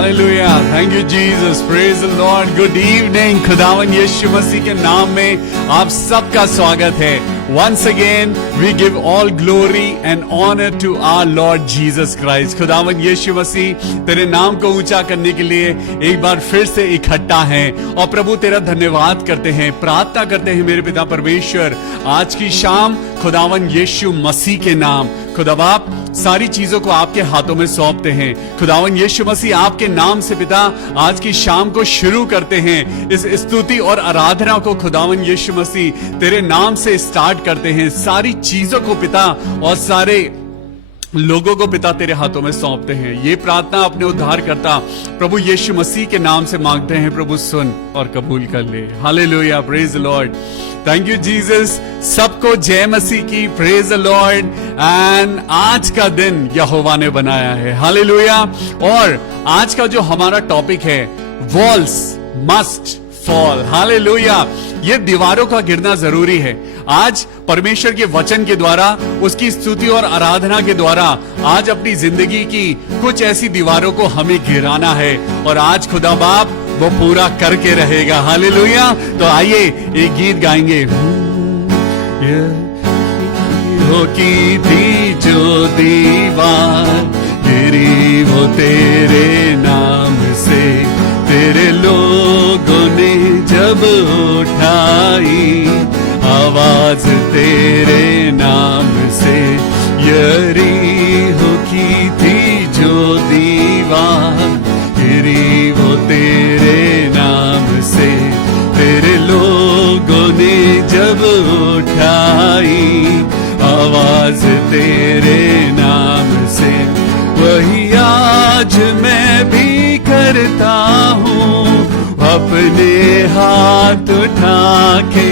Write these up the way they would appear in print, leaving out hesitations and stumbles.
Hallelujah. Thank you Jesus. Praise the Lord. Good evening. खुदावन यीशु मसीह के नाम में आप सबका स्वागत है. Once again, we give all glory and honor to our Lord Jesus Christ. खुदावन यीशु मसीह तेरे नाम को ऊंचा करने के लिए एक बार फिर से इकट्ठा हैं और प्रभु तेरा धन्यवाद करते हैं, प्रार्थना करते हैं मेरे पिता परमेश्वर आज की शाम खुदावन यीशु मसीह के नाम. खुदा बाप सारी चीजों को आपके हाथों में सौंपते हैं. खुदावन यीशु मसीह आपके नाम से पिता आज की शाम को शुरू करते हैं. इस स्तुति और आराधना को खुदावन यीशु मसीह तेरे नाम से स्टार्ट करते हैं. सारी चीजों को पिता और सारे लोगों को पिता तेरे हाथों में सौंपते हैं. ये प्रार्थना अपने उद्धारकर्ता प्रभु यीशु मसीह के नाम से मांगते हैं. प्रभु सुन और कबूल कर ले. Hallelujah. Praise the Lord. Thank you Jesus. सबको जय मसीह की. Praise the Lord. एंड आज का दिन यहोवा ने बनाया है. हालेलुया. और आज का जो हमारा टॉपिक है, वॉल्स मस्ट फॉल. हालेलुया. ये दीवारों का गिरना जरूरी है. आज परमेश्वर के वचन के द्वारा, उसकी स्तुति और आराधना के द्वारा आज अपनी जिंदगी की कुछ ऐसी दीवारों को हमें गिराना है और आज खुदा बाप वो पूरा करके रहेगा. हालेलुया. तो आइए एक गीत गाएंगे. हो की थी जो दीवार गिरी वो तेरे नाम से, तेरे लोगों ने जब उठाई आवाज तेरे नाम से. यरीहो की थी जो दीवार गिरी वो तेरे नाम से, तेरे लोगों ने जब उठाई आवाज तेरे नाम से. वही आज मैं भी करता हूँ, अपने हाथ उठा के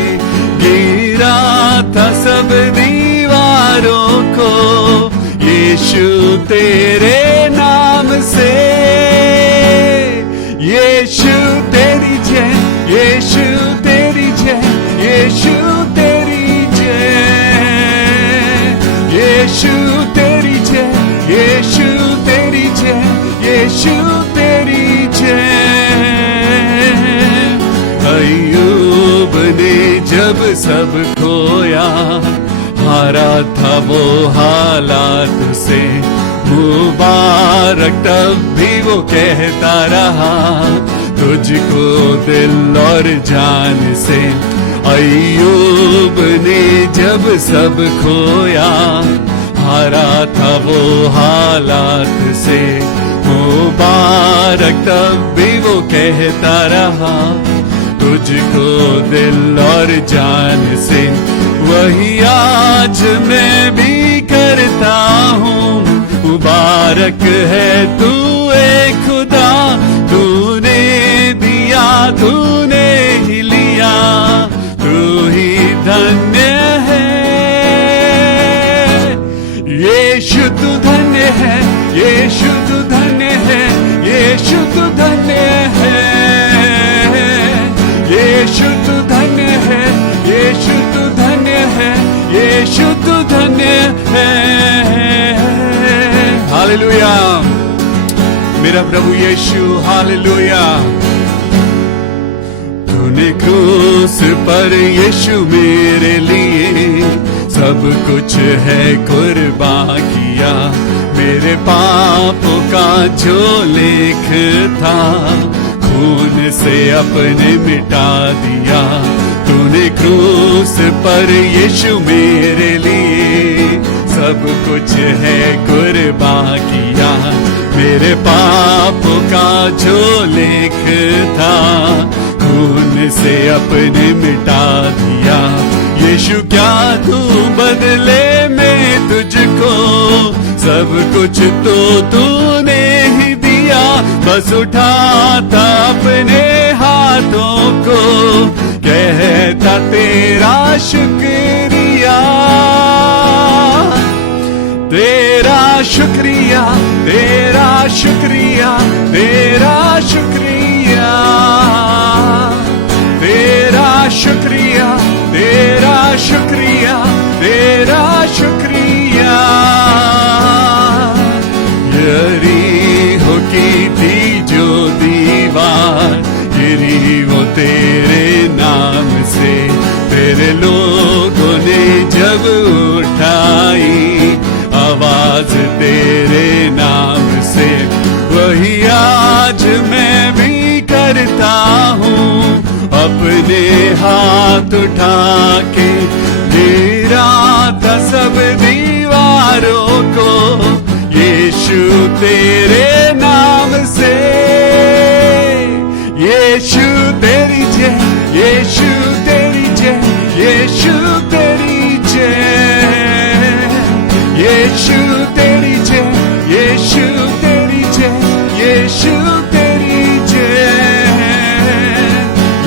गिरा था सब दीवारों को यीशु तेरे नाम से. यीशु तेरी जय, यीशु तेरी जय, यीशु तेरी जय, यीशु तेरी जय, यीशु तेरी जय, यीशु तेरी जय. अय्यूब ने जब सब खोया, हारा था वो हालात से, मुबारक तब भी वो कहता रहा तुझको दिल और जान से. अय्यूब ने जब सब खोया, हारा था वो हालात से, मुबारक तब भी वो कहता रहा तुझको दिल और जान से. वही आज मैं भी करता हूँ, मुबारक है तू ए खुदा, तूने दिया तूने ही लिया, तू ही धन्य है. यीशु तू धन्य है, यीशु तू धन्य है, यीशु तू धन्य है, यीशु तू धन्य है, यीशु तू धन्य है, यीशु तू धन्य है. हालेलुया. मेरा प्रभु यीशु. हालेलुया. तूने क्रूस पर यीशु मेरे लिए सब कुछ है कुर्बान किया. मेरे पापों का जो लेख था खून से अपने मिटा दिया. तूने क्रूस पर यीशु मेरे लिए सब कुछ है कुर्बान किया. मेरे पापों का जो लेख था खून से अपने मिटा दिया. यीशु क्या तू बदले में तुझको सब कुछ तो तूने ही दिया. बस उठाता अपने हाथों को कहता तेरा शुक्रिया, तेरा शुक्रिया, तेरा शुक्रिया, तेरा शुक्रिया, तेरा शुक्रिया, तेरा शुक्रिया, तेरा शुक्रिया. यरीहो की थी जो हाथ उठा के गिरा था सब दीवारों को, यीशु तेरे नाम से। यीशु तेरी जय, यीशु तेरी जय, यीशु तेरी जय, यीशु तेरी जय, यीशु तेरी जय, यीशु तेरी जय,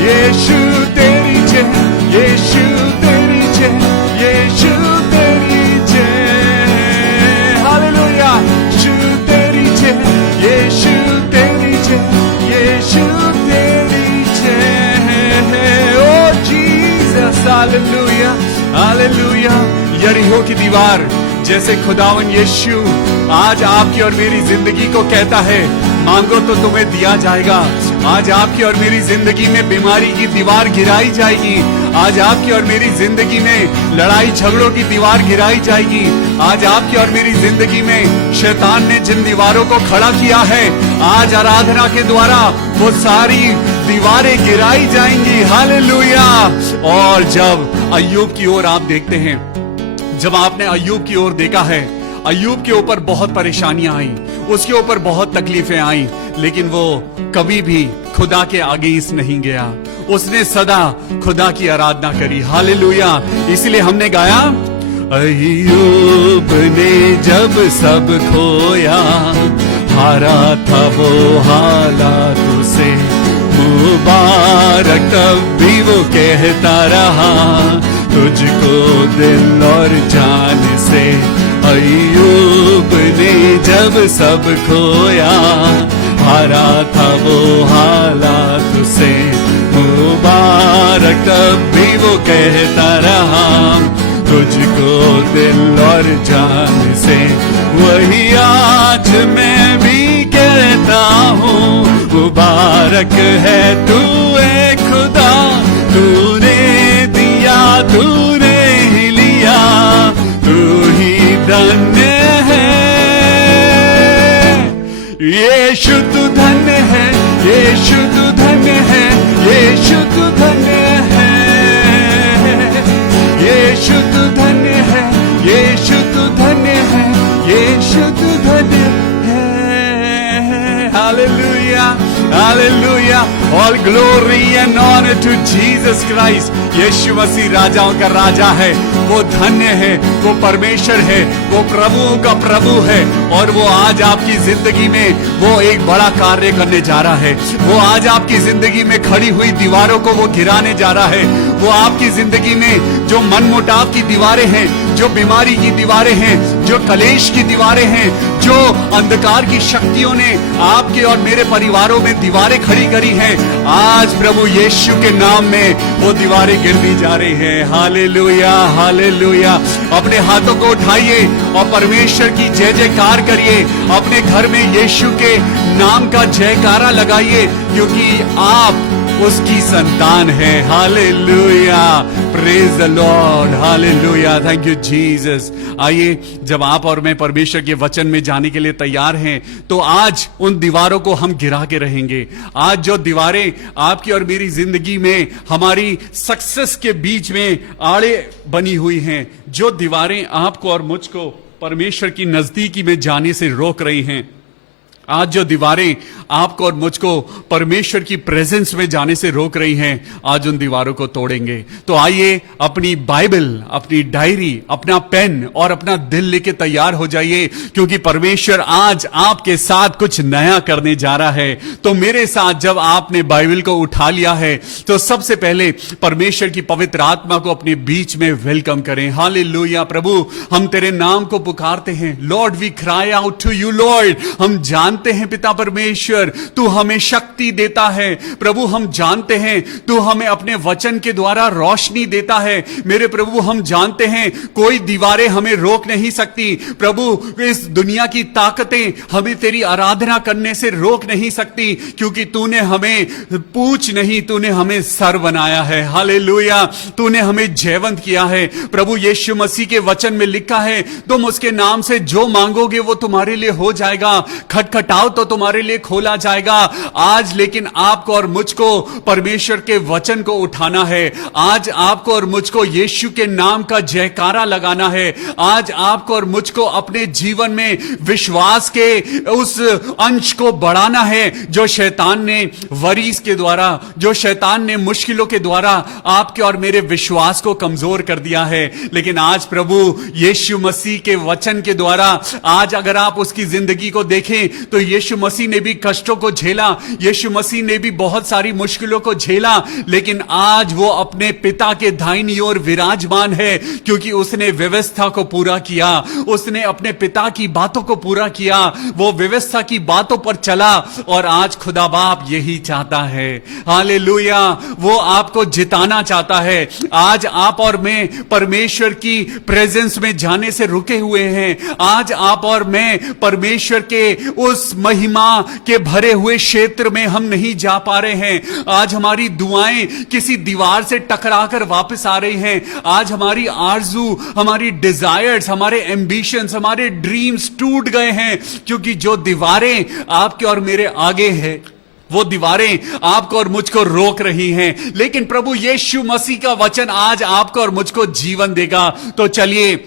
यीशु तेरी जय, यीशु तेरी जय, यीशु तेरी जय। हालेलुया। यीशु तेरी जय, यीशु तेरी जय, यीशु तेरी जय। ओ जीसस, हालेलुया, हालेलुया। यरीहो की दीवार जैसे खुदावन यीशु आज आपकी और मेरी जिंदगी को कहता है, मांगो तो तुम्हें दिया जाएगा। आज आपकी और मेरी जिंदगी में बीमारी की दीवार गिराई जाएगी। आज आपकी और मेरी जिंदगी में लड़ाई झगड़ों की दीवार गिराई जाएगी। आज आपकी और मेरी जिंदगी में शैतान ने जिन दीवारों को खड़ा किया है, आज आराधना के द्वारा वो सारी दीवारें गिराई जाएंगी। हालेलुया। और जब अय्यूब की ओर आप देखते हैं, जब आपने अय्यूब की ओर देखा है, अय्यूब के ऊपर बहुत परेशानियां आई, उसके ऊपर बहुत तकलीफें आई, लेकिन वो कभी भी खुदा के आगे इस नहीं गया। उसने सदा खुदा की आराधना करी। हालेलुया। इसलिए हमने गाया, अय्यूब ने जब सब खोया, हारा था वो हालातों से, मुबारक तब भी वो कहता रहा, तुझको दिल और जान से। अय्यूब ने जब सब खोया, हारा था वो हालात से, मुबारक तब भी वो कहता रहा, तुझको दिल और जान से। वही आज मैं भी कहता हूँ, मुबारक है तू ए खुदा, तूने दिया तूने ही लिया, तू ही धन्य है। यीशु तू धन्य है, यीशु तू धन्य है, यीशु तू धन्य है, यीशु तू धन्य है, यीशु तू धन्य है, यीशु तू धन्य है। Hallelujah, hallelujah. All glory and honour to Jesus Christ. Yeshu Masih राजाओं का राजा है, वो धन्य है, वो परमेश्वर है, वो प्रभुओं का प्रभु है। और वो आज आपकी जिंदगी में वो एक बड़ा कार्य करने जा रहा है। वो आज आपकी जिंदगी में खड़ी हुई दीवारों को वो गिराने जा रहा है। वो आपकी जिंदगी में जो मनमुटाव की दीवारें हैं, जो बीमारी की दीवारें हैं, जो कलेश की दीवारें हैं, जो अंधकार की शक्तियों ने आपके और मेरे परिवारों में दीवारें खड़ी करी हैं, आज प्रभु यीशु के नाम में वो दीवारें गिरती जा रही हैं। Hallelujah, hallelujah. अपने हाथों को उठाइए और परमेश्वर की जय जयकार करिए। अपने घर में यीशु के नाम का जयकारा लगाइए, क्योंकि आप उसकी संतान है। Hallelujah, praise the Lord, hallelujah, thank you Jesus. आइए, जब आप और मैं परमेश्वर के वचन में जाने के लिए तैयार हैं, तो आज उन दीवारों को हम गिरा के रहेंगे। आज जो दीवारें आपकी और मेरी जिंदगी में हमारी सक्सेस के बीच में आड़े बनी हुई हैं, जो दीवारें आपको और मुझको परमेश्वर की नजदीकी में जाने से रोक रही हैं, आज जो दीवारें आपको और मुझको परमेश्वर की प्रेजेंस में जाने से रोक रही हैं, आज उन दीवारों को तोड़ेंगे। तो आइए, अपनी बाइबल, अपनी डायरी, अपना पेन और अपना दिल लेके तैयार हो जाइए, क्योंकि परमेश्वर आज आपके साथ कुछ नया करने जा रहा है। तो मेरे साथ जब आपने बाइबल को उठा लिया है, तो सबसे पहले परमेश्वर की पवित्र आत्मा को अपने बीच में वेलकम करें। हालेलुया। प्रभु, हम तेरे नाम को पुकारते हैं। Lord, we cry out to you Lord. हम जानते हैं पिता परमेश्वर, तू हमें शक्ति देता है। प्रभु, हम जानते हैं तू हमें अपने वचन के द्वारा रोशनी देता है। मेरे प्रभु, हम जानते हैं कोई दीवारें हमें रोक नहीं सकती। प्रभु, इस दुनिया की ताकतें हमें तेरी आराधना करने से रोक नहीं सकती, क्योंकि तूने हमें पूछ नहीं, तूने हमें सर बनाया है। हालेलुया। तूने हमें जयवंत किया है। प्रभु, यीशु मसीह के वचन में लिखा है, तुम उसके नाम से जो मांगोगे वो तुम्हारे लिए हो जाएगा। खटखट खटखटाओ तो तुम्हारे लिए खोला जाएगा। आज लेकिन आपको और मुझको परमेश्वर के वचन को उठाना है। आज आपको और मुझको यीशु के नाम का जयकारा लगाना है। आज आपको और मुझको अपने जीवन में विश्वास के उस अंश को बढ़ाना है जो शैतान ने वरीस के द्वारा, जो शैतान ने मुश्किलों के द्वारा आपके और मेरे विश्वास को कमजोर कर दिया है। लेकिन आज प्रभु यीशु मसीह के वचन के द्वारा, आज अगर आप उसकी जिंदगी को देखें तो यीशु मसीह ने भी कष्टों को झेला, यीशु मसीह ने भी बहुत सारी मुश्किलों को झेला, लेकिन आज वो अपने पिता के दाहिनी ओर विराजमान है, क्योंकि उसने व्यवस्था को पूरा किया, उसने अपने पिता की बातों को पूरा किया, वो व्यवस्था की बातों पर चला। और आज खुदा बाप यही चाहता है, हालेलुया, वो आपको जिताना चाहता है। आज आप और मैं परमेश्वर की प्रेजेंस में जाने से रुके हुए हैं। आज आप और मैं परमेश्वर के उस महिमा के भरे हुए क्षेत्र में हम नहीं जा पा रहे हैं। आज हमारी दुआएं किसी दीवार से टकराकर वापस आ रही हैं। आज हमारी आरजू, हमारी डिजायर्स, हमारे एम्बिशंस, हमारे ड्रीम्स टूट गए हैं, क्योंकि जो दीवारें आपके और मेरे आगे है, वो दीवारें आपको और मुझको रोक रही हैं। लेकिन प्रभु यीशु मसीह का वचन आज आपको और मुझको जीवन देगा। तो चलिए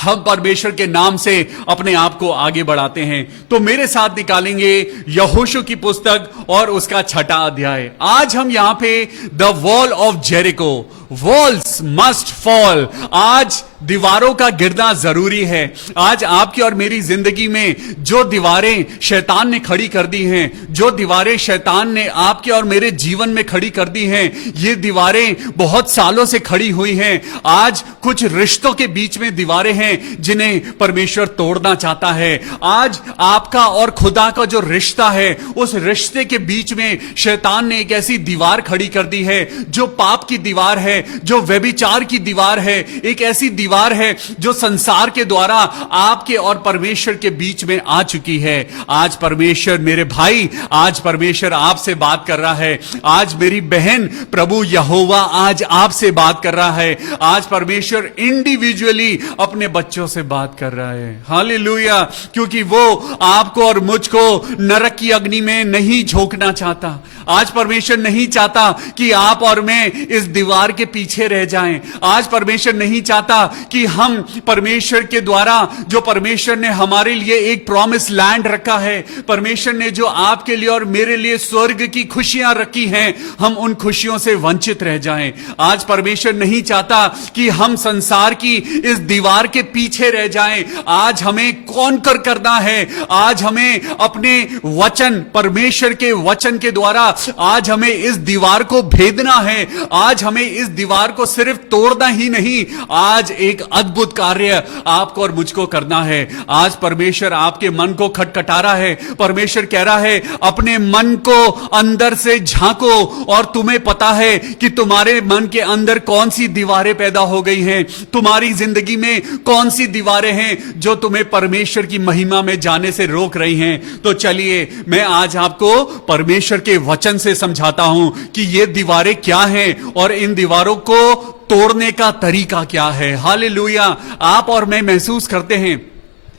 हम परमेश्वर के नाम से अपने आप को आगे बढ़ाते हैं। तो मेरे साथ निकालेंगे यहोशू की पुस्तक और उसका 6वां अध्याय। आज हम यहां पे the wall of Jericho, walls must fall, आज दीवारों का गिरना जरूरी है। आज आपकी और मेरी जिंदगी में जो दीवारें शैतान ने खड़ी कर दी हैं, जो दीवारें शैतान ने आपके और मेरे जीवन में खड़ी कर दी हैं, ये दीवारें बहुत सालों से खड़ी हुई हैं। आज कुछ रिश्तों के बीच में दीवारें हैं जिन्हें परमेश्वर तोड़ना चाहता है। आज आपका और खुदा का जो रिश्ता है, उस रिश्ते के बीच में शैतान ने एक ऐसी दीवार खड़ी कर दी है जो पाप की दीवार है, जो व्यभिचार की दीवार है, एक ऐसी दीवार है जो संसार के द्वारा आपके और परमेश्वर के बीच में आ चुकी है। आज परमेश्वर, मेरे भाई, आज परमेश्वर आपसे बात कर रहा है। आज मेरी बहन, प्रभु यहोवा आज आपसे बात कर रहा है। आज परमेश्वर इंडिविजुअली अपने बच्चों से बात कर रहा है, हालेलुया, क्योंकि वो आपको और मुझको नरक की अग्नि में नहीं झोंकना चाहता। आज परमेश्वर नहीं चाहता कि आप और मैं इस दीवार के पीछे रह जाएं। आज परमेश्वर नहीं चाहता कि हम परमेश्वर के द्वारा, जो परमेश्वर ने हमारे लिए एक प्रॉमिस लैंड रखा है, परमेश्वर ने जो आपके लिए और मेरे लिए स्वर्ग की खुशियां रखी हैं, हम उन खुशियों से वंचित रह जाएं। आज परमेश्वर नहीं चाहता कि हम संसार की इस दीवार के पीछे रह जाएं। आज हमें कॉन्कर करना है। आज हमें अपने वचन, परमेश्वर के वचन के द्वारा आज हमें इस दीवार को भेदना है। आज हमें इस दीवार को सिर्फ तोड़ना ही नहीं, आज एक अद्भुत कार्य आपको और मुझको करना है। आज परमेश्वर आपके मन को खटखटा रहा है। परमेश्वर कह रहा है, अपने मन को अंदर से झांको और तुम्हें पता है कि तुम्हारे मन के अंदर कौन सी दीवारें पैदा हो गई हैं, तुम्हारी जिंदगी में कौन सी दीवारें हैं जो तुम्हें परमेश्वर की महिमा में जाने से रोक रही हैं। तो चलिए मैं आज आपको परमेश्वर के वचन से समझाता हूं कि ये दीवारें क्या हैं और इन दीवारों को तोड़ने का तरीका क्या है। हालेलुया। आप और मैं महसूस करते हैं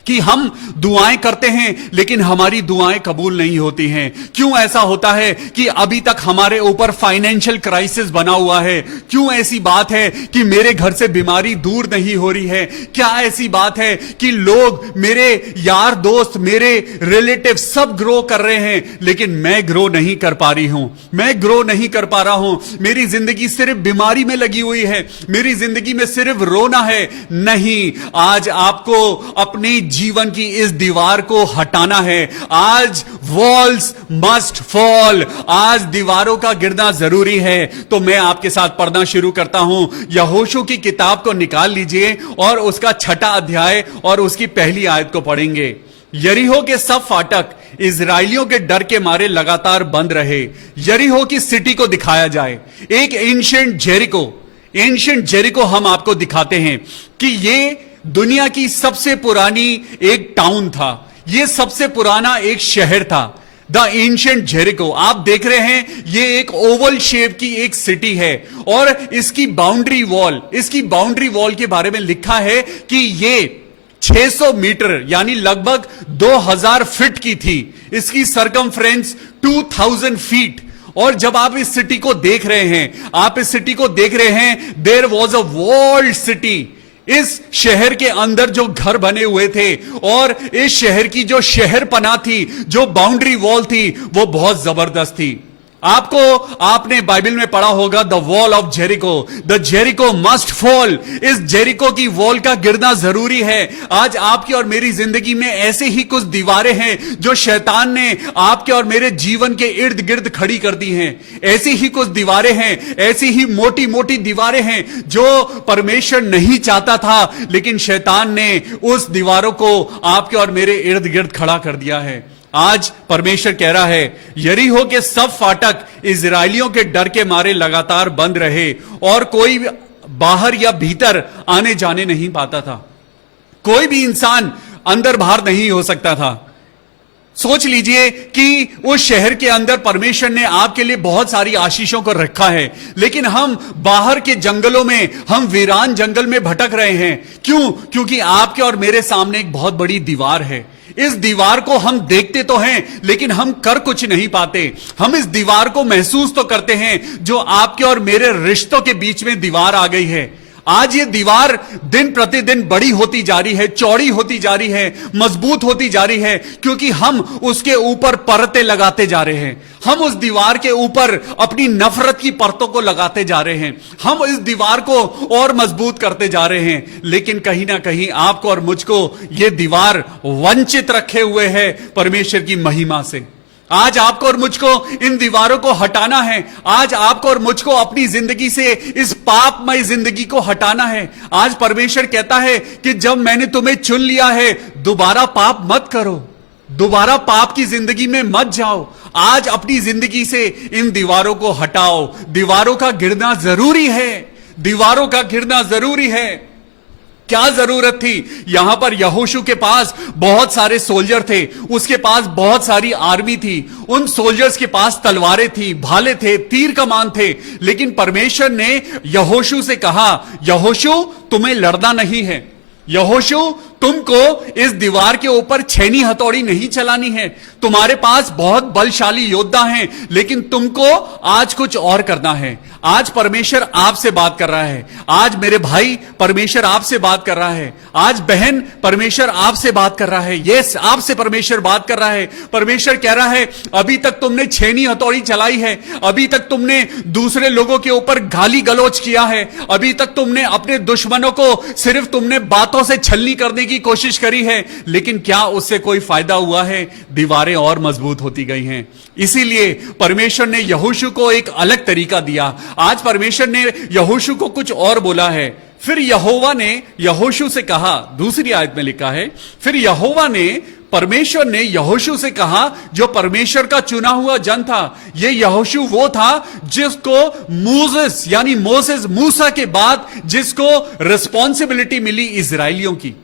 कि हम दुआएं करते हैं लेकिन हमारी दुआएं कबूल नहीं होती हैं। क्यों ऐसा होता है कि अभी तक हमारे ऊपर फाइनेंशियल क्राइसिस बना हुआ है? क्यों ऐसी बात है कि मेरे घर से बीमारी दूर नहीं हो रही है? क्या ऐसी बात है कि लोग, मेरे यार दोस्त, मेरे रिलेटिव सब ग्रो कर रहे हैं लेकिन मैं ग्रो नहीं कर पा रही हूं, मैं ग्रो नहीं कर पा रहा हूं, मेरी जिंदगी सिर्फ बीमारी में लगी हुई है, मेरी जिंदगी में सिर्फ रोना है? नहीं, आज आपको अपनी जीवन की इस दीवार को हटाना है। आज वॉल्स मस्ट फॉल, आज दीवारों का गिरना जरूरी है। तो मैं आपके साथ पढ़ना शुरू करता हूं। यहोशू की किताब को निकाल लीजिए और उसका 6वां अध्याय और उसकी पहली आयत को पढ़ेंगे। यरीहो के सब फाटक इजराइलियों के डर के मारे लगातार बंद रहे। यरीहो की सिटी को दिखाया जाए, एक एंशिएंट जेरिको, एंशिएंट जेरिको हम आपको दिखाते हैं कि ये दुनिया की सबसे पुरानी एक टाउन था, यह सबसे पुराना एक शहर था, द एंशिएंट जेरिको। आप देख रहे हैं ये एक ओवल शेप की एक सिटी है और इसकी बाउंड्री वॉल के बारे में लिखा है कि ये 600 मीटर यानी लगभग 2000 फीट की थी। इसकी सरकमफ्रेंस 2000 फीट। और जब आप इस सिटी को देख रहे हैं, there was a walled city. इस शहर के अंदर जो घर बने हुए थे और इस शहर की जो शहरपना थी, जो बाउंड्री वॉल थी, वो बहुत जबरदस्त थी। आपने बाइबल में पढ़ा होगा the wall of Jericho, the Jericho must fall. इस जेरिको की वॉल का गिरना जरूरी है। आज आपकी और मेरी जिंदगी में ऐसे ही कुछ दीवारें हैं जो शैतान ने आपके और मेरे जीवन के इर्द गिर्द खड़ी कर दी हैं। ऐसी ही कुछ दीवारें हैं, ऐसी ही मोटी मोटी दीवारें हैं जो परमेश्वर नहीं चाहता था, लेकिन शैतान ने उस दीवारों को आपके और मेरे इर्द गिर्द खड़ा कर दिया है। आज परमेश्वर कह रहा है यरीहो के सब फाटक इजरायलियों के डर के मारे लगातार बंद रहे और कोई बाहर या भीतर आने जाने नहीं पाता था। कोई भी इंसान अंदर बाहर नहीं हो सकता था। सोच लीजिए कि उस शहर के अंदर परमेश्वर ने आपके लिए बहुत सारी आशीषों को रखा है, लेकिन हम बाहर के जंगलों में, हम वीरान जंगल में भटक रहे हैं। क्यों? क्योंकि आपके और मेरे सामने एक बहुत बड़ी दीवार है। इस दीवार को हम देखते तो हैं, लेकिन हम कर कुछ नहीं पाते। हम इस दीवार को महसूस तो करते हैं, जो आपके और मेरे रिश्तों के बीच में दीवार आ गई है। आज ये दीवार दिन प्रतिदिन बड़ी होती जा रही है, चौड़ी होती जा रही है, मजबूत होती जा रही है, क्योंकि हम उसके ऊपर परतें लगाते जा रहे हैं। हम उस दीवार के ऊपर अपनी नफरत की परतों को लगाते जा रहे हैं। हम इस दीवार को और मजबूत करते जा रहे हैं, लेकिन कहीं ना कहीं आपको और मुझको ये दीवार वंचित रखे हुए है परमेश्वर की महिमा से। आज आपको और मुझको इन दीवारों को हटाना है। आज आपको और मुझको अपनी जिंदगी से इस पापमय जिंदगी को हटाना है। आज परमेश्वर कहता है कि जब मैंने तुम्हें चुन लिया है, दोबारा पाप मत करो, दोबारा पाप की जिंदगी में मत जाओ। आज अपनी जिंदगी से इन दीवारों को हटाओ। दीवारों का गिरना जरूरी है, दीवारों का गिरना जरूरी है। क्या जरूरत थी? यहां पर यहोशू के पास बहुत सारे सोल्जर थे, उसके पास बहुत सारी आर्मी थी। उन सोल्जर्स के पास तलवारें थी, भाले थे, तीर कमान थे, लेकिन परमेश्वर ने यहोशू से कहा, यहोशू तुम्हें लड़ना नहीं है। यहोशू तुमको इस दीवार के ऊपर छेनी हथौड़ी नहीं चलानी है। तुम्हारे पास बहुत बलशाली योद्धा हैं, लेकिन तुमको आज कुछ और करना है। आज परमेश्वर आपसे बात कर रहा है। आज मेरे भाई, परमेश्वर आपसे बात कर रहा है। आज बहन, परमेश्वर आपसे बात कर रहा है। यस, आपसे परमेश्वर बात कर रहा है। परमेश्वर कह रहा है अभी तक तुमने छेनी हथौड़ी चलाई है, अभी तक तुमने दूसरे लोगों के ऊपर गाली गलौज किया है, अभी तक तुमने अपने दुश्मनों को सिर्फ तुमने बातों से छलनी करने की कोशिश करी है, लेकिन क्या उससे कोई फायदा हुआ है? दीवारें और मजबूत होती गई हैं। इसीलिए परमेश्वर ने यहोशू को एक अलग तरीका दिया। आज परमेश्वर ने यहोशू को कुछ और बोला है। फिर यहोवा ने यहोशू से कहा, दूसरी आयत में लिखा है, फिर परमेश्वर ने यहोशू से कहा, जो परमेश्वर का चुना हुआ जन था, यह यहोशू वो था जिसको मोसेस यानी मूसा के बाद जिसको रिस्पॉन्सिबिलिटी मिली इजरायलियों की।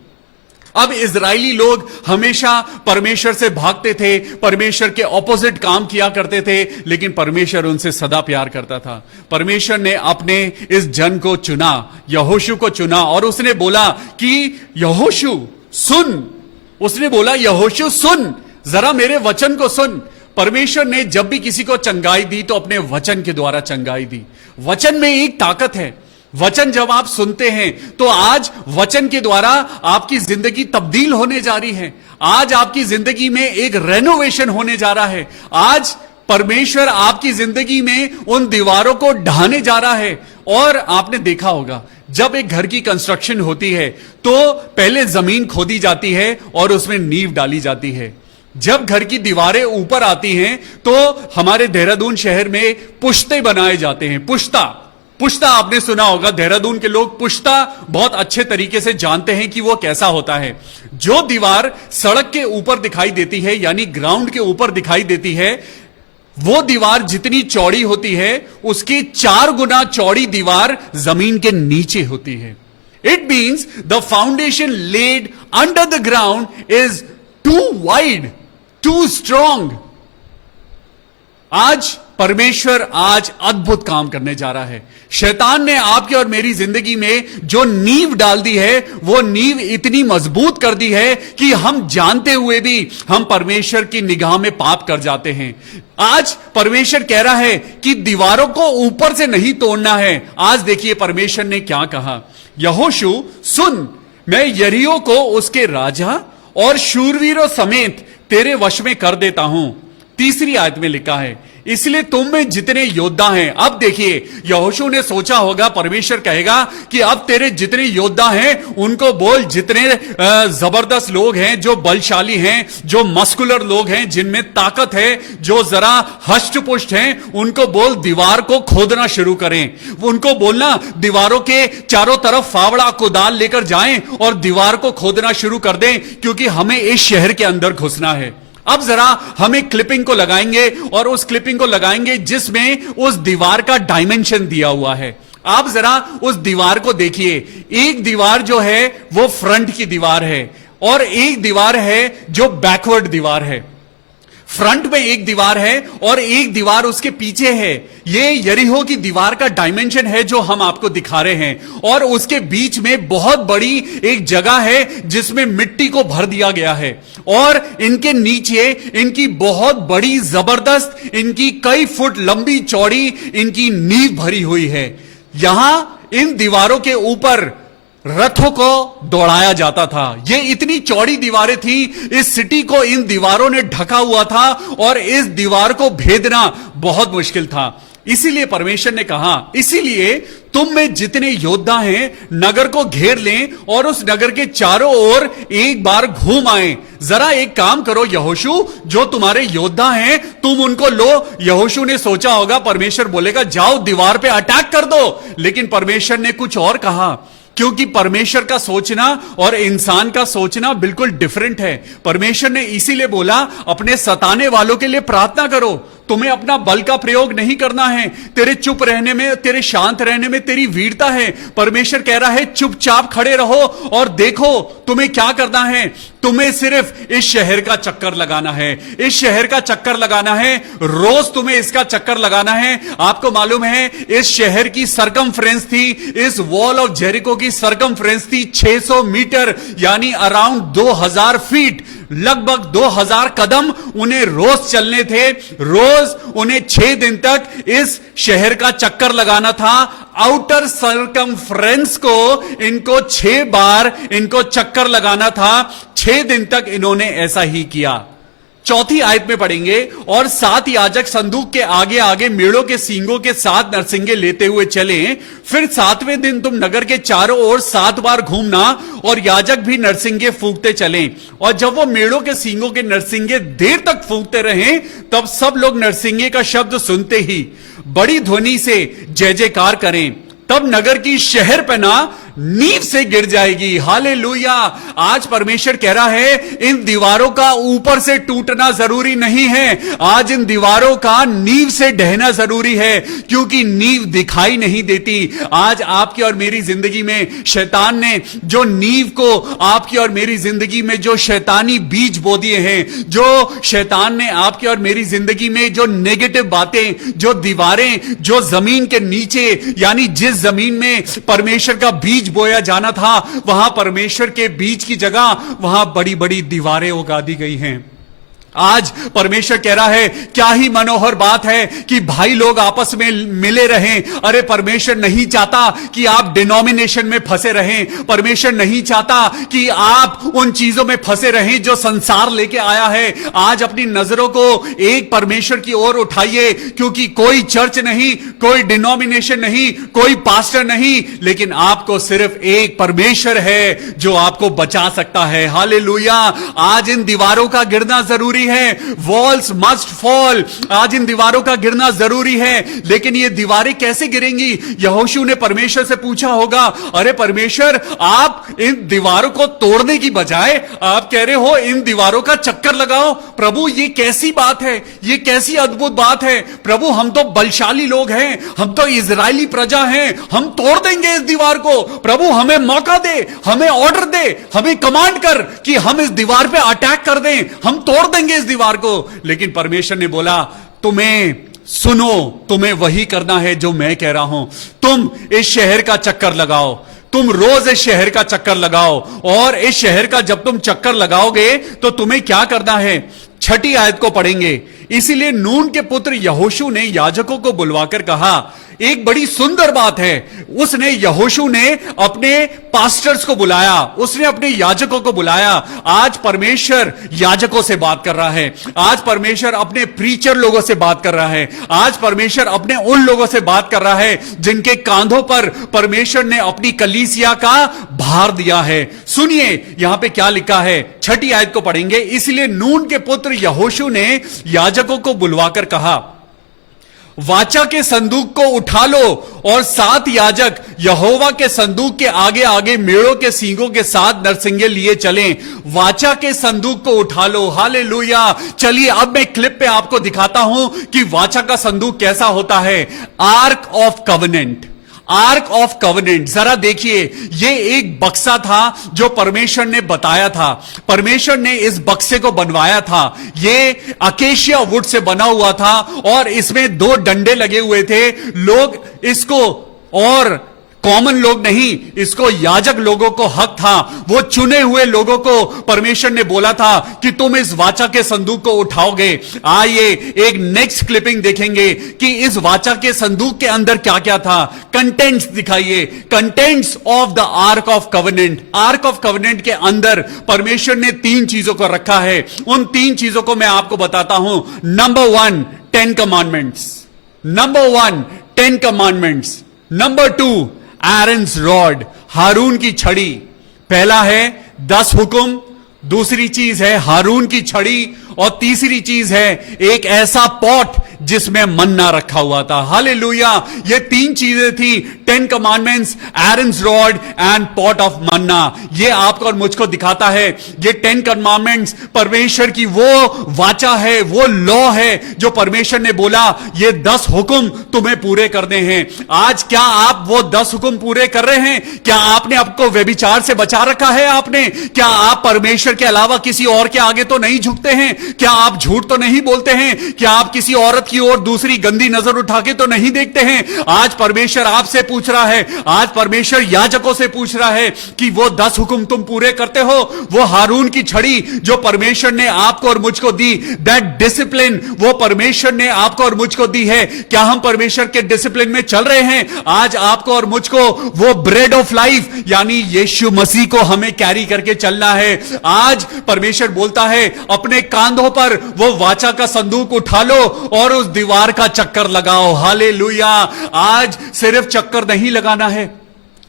अब इजरायली लोग हमेशा परमेश्वर से भागते थे, परमेश्वर के ऑपोजिट काम किया करते थे, लेकिन परमेश्वर उनसे सदा प्यार करता था। परमेश्वर ने अपने इस जन को चुना, यहोशू को चुना, और उसने बोला कि यहोशू सुन। उसने बोला यहोशू सुन, जरा मेरे वचन को सुन। परमेश्वर ने जब भी किसी को चंगाई दी तो अपने वचन के द्वारा चंगाई दी। वचन में एक ताकत है। वचन जब आप सुनते हैं तो आज वचन के द्वारा आपकी जिंदगी तब्दील होने जा रही है। आज आपकी जिंदगी में एक रेनोवेशन होने जा रहा है। आज परमेश्वर आपकी जिंदगी में उन दीवारों को ढाने जा रहा है। और आपने देखा होगा जब एक घर की कंस्ट्रक्शन होती है तो पहले जमीन खोदी जाती है और उसमें नींव डाली जाती है। जब घर की दीवारें ऊपर आती हैं तो हमारे देहरादून शहर में पुश्ते बनाए जाते हैं। पुश्ता आपने सुना होगा। देहरादून के लोग पुश्ता बहुत अच्छे तरीके से जानते हैं कि वो कैसा होता है। जो दीवार सड़क के ऊपर दिखाई देती है, यानी ग्राउंड के ऊपर दिखाई देती है, वो दीवार जितनी चौड़ी होती है उसकी 4 गुना चौड़ी दीवार जमीन के नीचे होती है। It means the foundation laid under the ground is too wide, too strong. आज परमेश्वर आज अद्भुत काम करने जा रहा है। शैतान ने आपकी और मेरी जिंदगी में जो नींव डाल दी है, वो नींव इतनी मजबूत कर दी है कि हम जानते हुए भी हम परमेश्वर की निगाह में पाप कर जाते हैं। आज परमेश्वर कह रहा है कि दीवारों को ऊपर से नहीं तोड़ना है। आज देखिए परमेश्वर ने क्या कहा, यहोशू सुन, मैं यरीहो को उसके राजा और शूरवीरों समेत तेरे वश में कर देता हूं। तीसरी आयत में लिखा है, इसलिए तुम में जितने योद्धा हैं। अब देखिए यहोशू ने सोचा होगा, परमेश्वर कहेगा कि अब तेरे जितने योद्धा हैं उनको बोल, जितने जबरदस्त लोग हैं, जो बलशाली हैं, जो मस्कुलर लोग हैं, जिनमें ताकत है, जो जरा हष्ट पुष्ट हैं, उनको बोल दीवार को खोदना शुरू करें। उनको बोलना दीवारों के चारों तरफ फावड़ा कुदाल लेकर जाएं और दीवार को खोदना शुरू कर दें, क्योंकि हमें इस शहर के अंदर घुसना है। अब जरा हम एक क्लिपिंग को लगाएंगे और उस क्लिपिंग को लगाएंगे जिसमें उस दीवार का डायमेंशन दिया हुआ है। आप जरा उस दीवार को देखिए। एक दीवार जो है वो फ्रंट की दीवार है और एक दीवार है जो बैकवर्ड दीवार है। फ्रंट में एक दीवार है और एक दीवार उसके पीछे है। ये यरीहो की दीवार का डायमेंशन है जो हम आपको दिखा रहे हैं। और उसके बीच में बहुत बड़ी एक जगह है जिसमें मिट्टी को भर दिया गया है और इनके नीचे इनकी बहुत बड़ी जबरदस्त, इनकी कई फुट लंबी चौड़ी इनकी नींव भरी हुई है। यहां इन दीवारों के ऊपर रथों को दौड़ाया जाता था। ये इतनी चौड़ी दीवारें थी, इस सिटी को इन दीवारों ने ढका हुआ था और इस दीवार को भेदना बहुत मुश्किल था। इसीलिए परमेश्वर ने कहा, इसीलिए तुम में जितने योद्धा हैं नगर को घेर लें और उस नगर के चारों ओर एक बार घूम आए। जरा एक काम करो यहोशू, जो तुम्हारे योद्धा हैं तुम उनको लो। यहोशू ने सोचा होगा परमेश्वर बोलेगा जाओ दीवार पे अटैक कर दो, लेकिन परमेश्वर ने कुछ और कहा, क्योंकि परमेश्वर का सोचना और इंसान का सोचना बिल्कुल डिफरेंट है। परमेश्वर ने इसीलिए बोला अपने सताने वालों के लिए प्रार्थना करो। तुम्हें अपना बल का प्रयोग नहीं करना है। तेरे चुप रहने में, तेरे शांत रहने में तेरी वीरता है। परमेश्वर कह रहा है चुपचाप खड़े रहो और देखो तुम्हें क्या करना है। तुम्हें सिर्फ इस शहर का चक्कर लगाना है, इस शहर का चक्कर लगाना है, रोज तुम्हें इसका चक्कर लगाना है। आपको मालूम है इस शहर की सरकमफ्रेंस थी, इस वॉल ऑफ जेरिको की सरकमफ्रेंस थी 600 मीटर, यानी अराउंड 2000 फीट, लगभग 2000 कदम उन्हें रोज चलने थे। रोज उन्हें 6 दिन तक इस शहर का चक्कर लगाना था। आउटर सरकमफ्रेंस को इनको 6 बार इनको चक्कर लगाना था। 6 दिन तक इन्होंने ऐसा ही किया। चौथी आयत में पढ़ेंगे, और 7 याजक संदूक के आगे आगे मेढ़ों के सींगों के 7 नरसिंगे लेते हुए चले। फिर 7वें दिन तुम नगर के चारों ओर 7 बार घूमना और याजक भी नरसिंगे फूंकते चलें। और जब वो मेढ़ों के सींगों के नरसिंगे देर तक फूंकते रहे, तब सब लोग नरसिंगे का शब्द सुनते ही बड़ी ध्वनि से जय जयकार करें। तब नगर की शहर पना नींव से गिर जाएगी। हालेलुया। आज परमेश्वर कह रहा है इन दीवारों का ऊपर से टूटना जरूरी नहीं है, आज इन दीवारों का नींव से ढहना जरूरी है, क्योंकि नींव दिखाई नहीं देती। आज आपकी और मेरी जिंदगी में शैतान ने जो नींव को आपकी और मेरी जिंदगी में जो शैतानी बीज बो दिए हैं, जो शैतान ने आपकी और मेरी जिंदगी में जो नेगेटिव बातें, जो दीवारें, जो जमीन के नीचे, यानी जिस जमीन में परमेश्वर का बीज बोया जाना था, वहां परमेश्वर के बीज की जगह वहां बड़ी बड़ी दीवारें उगा दी गई हैं। आज परमेश्वर कह रहा है क्या ही मनोहर बात है कि भाई लोग आपस में मिले रहें। अरे परमेश्वर नहीं चाहता कि आप डिनोमिनेशन में फंसे रहें। परमेश्वर नहीं चाहता कि आप उन चीजों में फंसे रहें जो संसार लेके आया है। आज अपनी नजरों को एक परमेश्वर की ओर उठाइए, क्योंकि कोई चर्च नहीं, कोई डिनोमिनेशन नहीं, कोई पास्टर नहीं, लेकिन आपको सिर्फ एक परमेश्वर है जो आपको बचा सकता है। हालेलुया। आज इन दीवारों का गिरना जरूरी है। Walls must fall. आज इन दीवारों का गिरना जरूरी है, लेकिन ये दीवारें कैसे गिरेंगी? यहोशू ने परमेश्वर से पूछा होगा, अरे परमेश्वर आप इन दीवारों को तोड़ने की बजाय आप कह रहे हो इन दीवारों का चक्कर लगाओ। प्रभु ये कैसी बात है, ये कैसी अद्भुत बात है। प्रभु हम तो बलशाली लोग हैं, हम तो इजरायली प्रजा हैं, हम तोड़ देंगे इस दीवार को। प्रभु हमें मौका दे, हमें ऑर्डर दे, हमें कमांड कर कि हम इस दीवार पे अटैक कर दें, हम तोड़ देंगे इस दीवार को। लेकिन परमेश्वर ने बोला तुम्हें सुनो, तुम्हें वही करना है जो मैं कह रहा हूं। तुम इस शहर का चक्कर लगाओ, तुम रोज इस शहर का चक्कर लगाओ, और इस शहर का जब तुम चक्कर लगाओगे तो तुम्हें क्या करना है। 6ठी आयत को पढ़ेंगे। इसीलिए नून के पुत्र यहोशू ने याजकों को बुलवाकर कहा, एक बड़ी सुंदर बात है, उसने यहोशू ने अपने पास्टर्स को बुलाया, उसने अपने याजकों को बुलाया। आज परमेश्वर याजकों से बात कर रहा है, आज परमेश्वर अपने प्रीचर लोगों से बात कर रहा है, आज परमेश्वर अपने उन लोगों से बात कर रहा है जिनके कांधों पर परमेश्वर ने अपनी कलीसिया का भार दिया है। सुनिए यहां पे क्या लिखा है, 6ठी आयत को पढ़ेंगे। इसलिए नून के पुत्र यहोशू ने याजकों को बुलवाकर कहा, वाचा के संदूक को उठा लो, और 7 याजक यहोवा के संदूक के आगे आगे मेढ़ों के सींगों के साथ नरसिंगे लिए चलें। वाचा के संदूक को उठा लो। हालेलुया। चलिए अब मैं क्लिप पे आपको दिखाता हूं कि वाचा का संदूक कैसा होता है। Arc of covenant, arc of covenant, जरा देखिए, ये एक बक्सा था जो परमेश्वर ने बताया था, परमेश्वर ने इस बक्से को बनवाया था। ये अकेशिया वुड से बना हुआ था और इसमें 2 डंडे लगे हुए थे। लोग इसको, और कॉमन लोग नहीं, इसको याजक लोगों को हक था, वो चुने हुए लोगों को परमेश्वर ने बोला था कि तुम इस वाचा के संदूक को उठाओगे। आइए एक नेक्स्ट क्लिपिंग देखेंगे कि इस वाचा के संदूक के अंदर क्या क्या था। कंटेंट्स दिखाइए, contents of the arc of covenant. Arc of covenant के अंदर परमेश्वर ने 3 चीजों को रखा है। उन 3 चीजों को मैं आपको बताता हूं। Number 1, 10 commandments. Number 1, 10 commandments. Number 2, Aaron's rod, Haroon की छड़ी। पहला है 10 हुक्म, दूसरी चीज है हारून की छड़ी, और तीसरी चीज है एक ऐसा पॉट जिसमें मन्ना रखा हुआ था। हालेलुया। ये 3 चीजें थी, 10 commandments, Aaron's rod and pot of manna. ये आपको और मुझको दिखाता है ये 10 कमांडमेंट्स परमेश्वर की वो वाचा है, वो लॉ है जो परमेश्वर ने बोला ये 10 हुक्म तुम्हें पूरे करने हैं। आज क्या आप वो 10 हुक्म पूरे कर रहे हैं? क्या आपने आपको व्यभिचार से बचा रखा है? आपने क्या आप परमेश्वर के अलावा किसी और के आगे तो नहीं झुकते हैं? क्या आप झूठ तो नहीं बोलते हैं? क्या आप किसी औरत की ओर दूसरी गंदी नजर उठा के तो नहीं देखते हैं? आज परमेश्वर आपसे पूछ रहा है, आज परमेश्वर याजकों से पूछ रहा है कि वो 10 हुक्म तुम पूरे करते हो? वो हारून की छड़ी जो परमेश्वर ने आपको और मुझको दी, दैट डिसिप्लिन वो परमेश्वर ने आपको और मुझको दी है। क्या हम परमेश्वर के डिसिप्लिन में चल रहे हैं? आज आपको और मुझको वो ब्रेड ऑफ लाइफ यानी यीशु मसीह को हमें कैरी करके चलना है। आज परमेश्वर बोलता है अपने कांधों पर वो वाचा का संदूक उठा लो और उस दीवार का चक्कर लगाओ। हालेलुया। आज सिर्फ चक्कर नहीं लगाना है,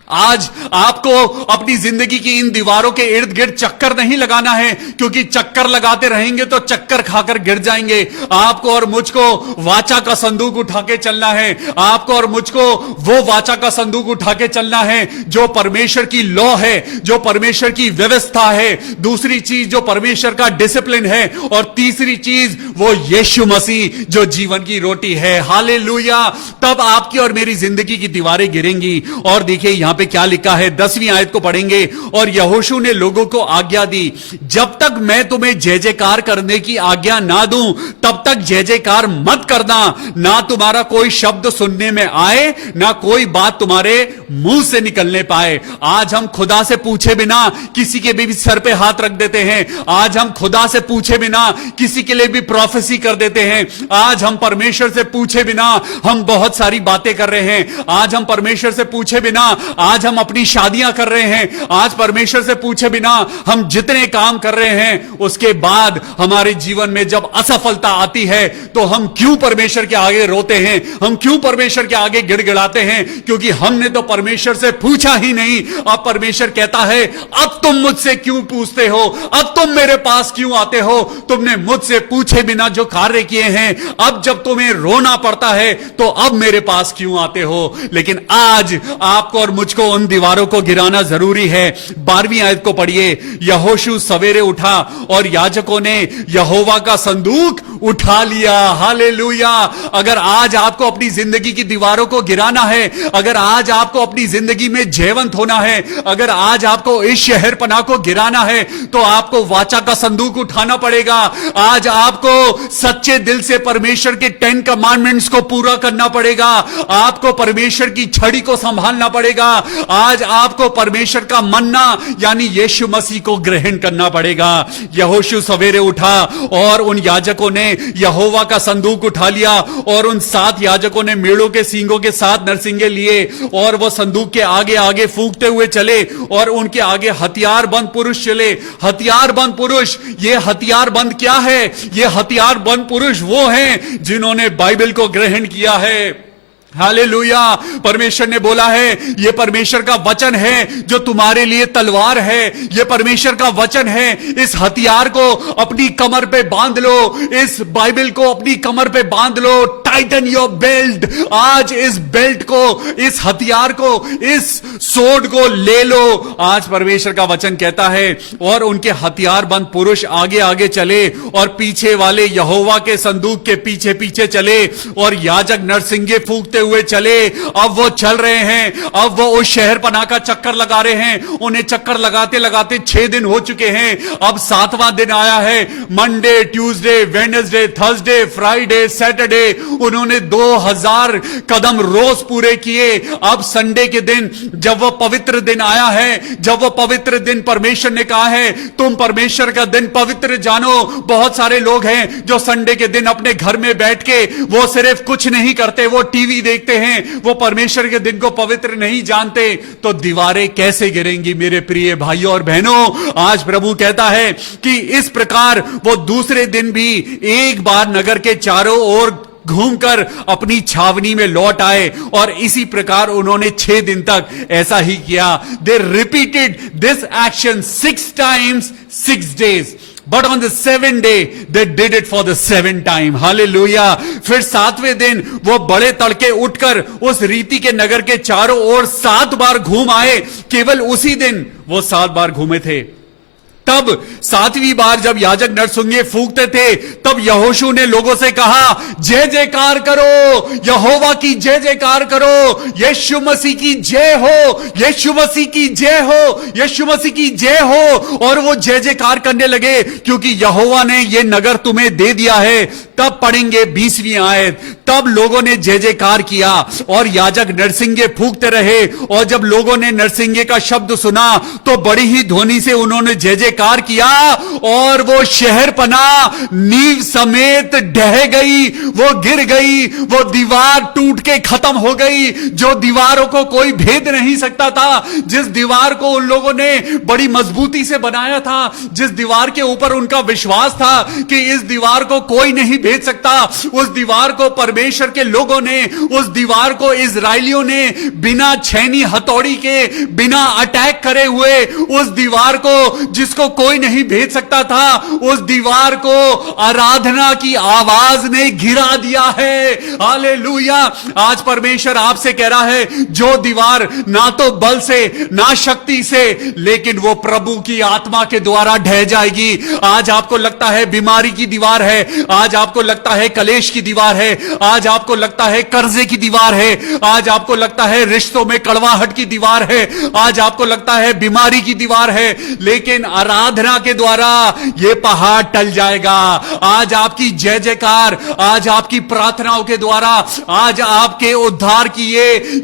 आज आपको अपनी जिंदगी की इन दीवारों के इर्द गिर्द चक्कर नहीं लगाना है, क्योंकि चक्कर लगाते रहेंगे तो चक्कर खाकर गिर जाएंगे। आपको और मुझको वाचा का संदूक उठा के चलना है। आपको और मुझको वो वाचा का संदूक उठा के चलना है जो परमेश्वर की लॉ है, जो परमेश्वर की व्यवस्था है। दूसरी चीज जो परमेश्वर का डिसिप्लिन है, और तीसरी चीज वो यीशु मसीह जो जीवन की रोटी है। हालेलुया। तब आपकी और मेरी जिंदगी की दीवारें गिरेंगी। और देखिए यहां पे क्या लिखा है, 10वीं आयत को पढ़ेंगे। और यहोशू ने लोगों को आज्ञा दी, जब तक मैं तुम्हें जय जयकार करने की आज्ञा ना दूं तब तक जय जयकार मत करना, ना तुम्हारा कोई शब्द सुनने में आए, ना कोई बात तुम्हारे मुंह से निकलने पाए। आज हम खुदा से पूछे बिना किसी के भी सर पे हाथ रख देते हैं। आज हम खुदा से पूछे बिना किसी के लिए भी प्रोफेसी कर देते हैं। आज हम परमेश्वर से पूछे बिना हम बहुत सारी बातें कर रहे हैं। आज हम परमेश्वर से पूछे बिना आज हम अपनी शादियां कर रहे हैं। आज परमेश्वर से पूछे बिना हम जितने काम कर रहे हैं, उसके बाद हमारे जीवन में जब असफलता आती है तो हम क्यों परमेश्वर के आगे रोते हैं? हम क्यों परमेश्वर के आगे गिड़गिड़ाते हैं? क्योंकि हमने तो परमेश्वर से पूछा ही नहीं। अब परमेश्वर कहता है अब तुम मुझसे क्यों पूछते हो? अब तुम मेरे पास क्यों आते हो? तुमने मुझसे पूछे बिना जो कार्य किए हैं, अब जब तुम्हें रोना पड़ता है तो अब मेरे पास क्यों आते हो? लेकिन आज आपको और मुझको मुझको उन दीवारों को गिराना जरूरी है। 12वीं आयत को पढ़िए। यहोशू सवेरे उठा और याजकों ने यहोवा का संदूक उठा लिया। हालेलुया। अगर आज आपको अपनी जिंदगी की दीवारों को गिराना है, अगर आज आपको अपनी जिंदगी में जयवंत होना है, अगर आज आपको इस शहरपनाह को गिराना है, तो आपको वाचा का संदूक उठाना पड़ेगा। आज आपको सच्चे दिल से परमेश्वर के 10 कमांडमेंट्स को पूरा करना पड़ेगा। आपको परमेश्वर की छड़ी को संभालना पड़ेगा। आज आपको परमेश्वर का मन्ना यानी यीशु मसीह को ग्रहण करना पड़ेगा। यहोशू सवेरे उठा और उन याजकों ने यहोवा का संदूक उठा लिया और उन 7 याजकों ने मेढ़ों के सींगों के 7 नरसिंगे लिए और वो संदूक के आगे आगे फूंकते हुए चले और उनके आगे हथियारबंद पुरुष चले। हथियारबंद पुरुष, ये हथियारबंद क्या है? ये हथियारबंद पुरुष वो हैं जिन्होंने बाइबल को ग्रहण किया है। हालेलुया। परमेश्वर ने बोला है, यह परमेश्वर का वचन है जो तुम्हारे लिए तलवार है। यह परमेश्वर का वचन है। इस हथियार को अपनी कमर पे बांध लो, इस बाइबल को अपनी कमर पे बांध लो। Titan your belt. आज इस बेल्ट को, इस हथियार को, इस सोड को ले लो। आज परमेश्वर का वचन कहता है और उनके हथियारबंद पुरुष आगे आगे चले और पीछे वाले यहोवा के संदूक के पीछे पीछे चले और याजक नरसिंगे फूंकते हुए चले। अब वो चल रहे हैं, अब वो उस शहरपनाह का चक्कर लगा रहे हैं। उन्हें चक्कर लगाते लगाते 6 दिन हो चुके हैं। अब 7वां दिन आया है। Monday, Tuesday, Wednesday, Thursday, Friday, Saturday, उन्होंने 2000 कदम रोज पूरे किए। अब संडे के दिन जब वो पवित्र दिन आया है, जब वो पवित्र दिन परमेश्वर ने कहा है तुम परमेश्वर का दिन पवित्र जानो। बहुत सारे लोग हैं जो संडे के दिन अपने घर में बैठ के वो सिर्फ कुछ नहीं करते, वो टीवी देखते हैं, वो परमेश्वर के दिन को पवित्र नहीं जानते। तो दीवारें कैसे गिरेंगी मेरे प्रिय भाइयों और बहनों? आज प्रभु कहता है कि इस प्रकार वो दूसरे दिन भी एक बार नगर के चारों ओर घूमकर अपनी छावनी में लौट आए और इसी प्रकार उन्होंने 6 दिन तक ऐसा ही किया। They repeated this action 6 times 6 days. But on the 7th day, they did it for the 7th time. Hallelujah. फिर 7वें दिन वो बड़े तड़के उठकर उस रीति के नगर के चारों ओर 7 बार घूम आए। केवल उसी दिन वो 7 बार घूमे थे। तब 7वीं बार जब याजक नरसिंगे फूंकते थे, तब यहोशू ने लोगों से कहा, जय जयकार करो, यहोवा की जय जयकार करो, यीशु मसीह की जय हो, यीशु मसीह की जय हो, यीशु मसीह की जय हो। और वो जय जयकार करने लगे क्योंकि यहोवा ने ये नगर तुम्हें दे दिया है। तब पढ़ेंगे 20वीं आयत। तब लोगों ने जय जयकार किया और याजक नरसिंगे फूंकते रहे और जब लोगों ने नरसिंगे का शब्द सुना तो बड़ी ही ध्वनि से उन्होंने जय जयकार किया और वो शहरपनाह नींव समेत ढह गई, वो गिर गई, वो दीवार टूट के खत्म हो गई। जो दीवारों को कोई भेद नहीं सकता था, जिस दीवार को उन लोगों ने बड़ी मजबूती से बनाया था, जिस दीवार के ऊपर उनका विश्वास था कि इस दीवार को कोई नहीं भेद सकता, उस दीवार को परमेश्वर के लोगों ने, उस दीवार को इजरायलियों ने बिना छैनी हथौड़ी के, बिना अटैक करे हुए, उस दीवार को जिसको कोई नहीं भेद सकता था, उस दीवार को आराधना की आवाज ने गिरा दिया है। हालेलुया। आज परमेश्वर आपसे कह रहा है, जो दीवार ना तो बल से ना शक्ति से, लेकिन वो प्रभु की आत्मा के द्वारा ढह जाएगी। आज आपको लगता है बीमारी की दीवार है, आज आपको लगता है कलेश की दीवार है, आज आपको लगता है कर्जे की दीवार है, आज आपको लगता है रिश्तों में कड़वाहट की दीवार है, आज आपको लगता है बीमारी की दीवार है, लेकिन आराधना के द्वारा यह पहाड़ टल जाएगा। आज आपकी जय जयकार, आज आपकी प्रार्थनाओं के द्वारा, आज आपके उद्धार की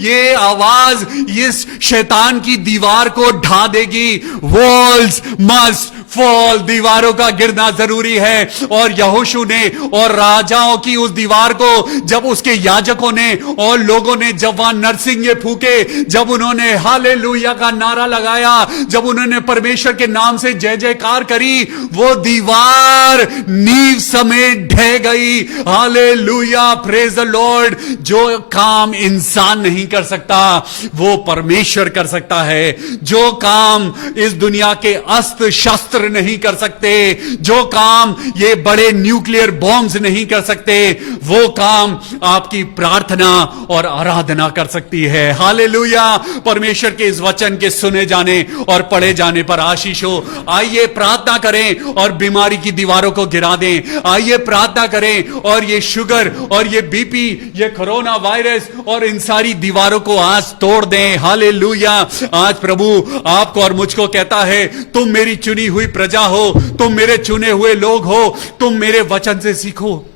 ये आवाज इस शैतान की दीवार को ढा देगी। Walls must fall. दीवारों का गिरना जरूरी है। और यहोशू ने और राजाओं की उस दीवार को जब उसके याजकों ने और लोगों ने जब वहां नरसिंगे फूके, जब उन्होंने हालेलुया का नारा लगाया, जब उन्होंने परमेश्वर के नाम से जय जयकार करी, वो दीवार नींव समेत ढह गई। Hallelujah, praise the Lord. जो काम इंसान नहीं कर सकता वो परमेश्वर कर सकता है। जो काम इस दुनिया के अस्त्र शस्त्र शस्त्र नहीं कर सकते, जो काम ये बड़े न्यूक्लियर बॉम्ब्स नहीं कर सकते, वो काम आपकी प्रार्थना और आराधना कर सकती है। हालेलुया। परमेश्वर के इस वचन के सुने जाने और पढ़े जाने पर आशीष हो। आइए प्रार्थना करें और बीमारी की दीवारों को गिरा दें। आइए प्रार्थना करें और ये शुगर और ये बीपी, ये कोरोना वायरस और इन सारी दीवारों को आज तोड़ दें। हालेलुया। आज प्रभु आपको और मुझको कहता है, तुम मेरी चुनी हुई प्रजा हो, तुम मेरे चुने हुए लोग हो, तुम मेरे वचन से सीखो।